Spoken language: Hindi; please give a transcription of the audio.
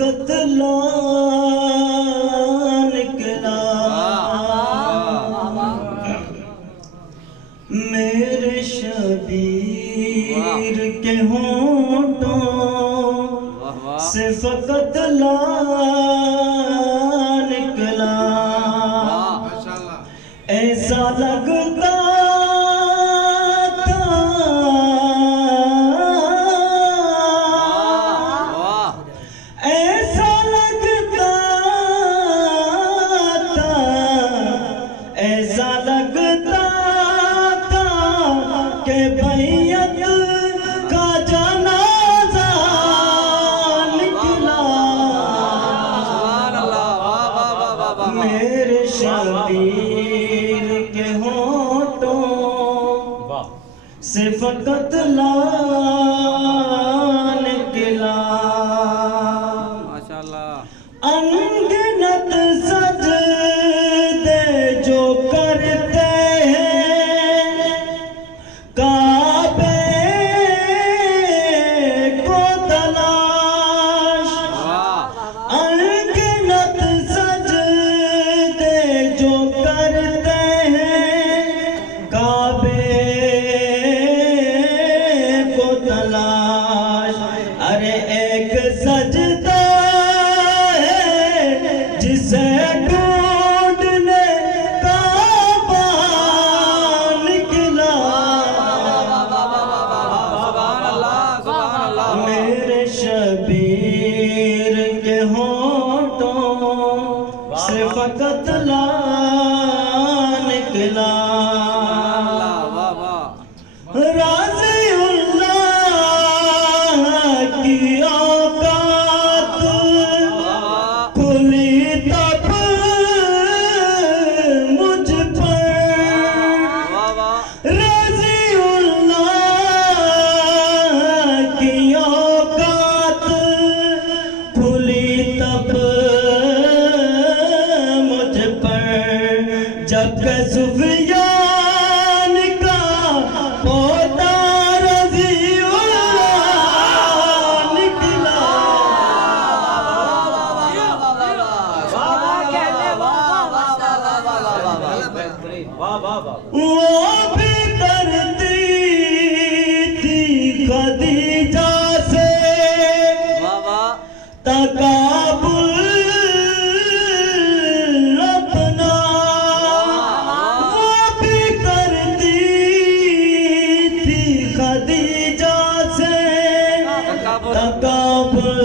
कतला निकला मेरे शबीर के होंठों से कतला निकला। ऐसा लगता के बैयत का जनाजा निकला। मेरे शबीर के होंठों से फकत ला निकला। माशाअल्लाह। अनगिनत सजदे जो करते काबे को तलाश। अनगिनत सजदे जो करते हैं काबे को तलाश। अरे एक सजदा है जिसे ढूंढने काबा निकला। मेरे शबीर के होंठों से फकत ला निकला। राज़िउल्लाह की औकात खुली तब मुझ पर। राज़िउल्लाह की औकात खुली तब मुझ पर जब सुफियान का पोता रज़िउल्लाह निकला। वो भी करती थी खदीजा से तकाबुल अपना। वो भी करती थी खदीजा से तकाबुल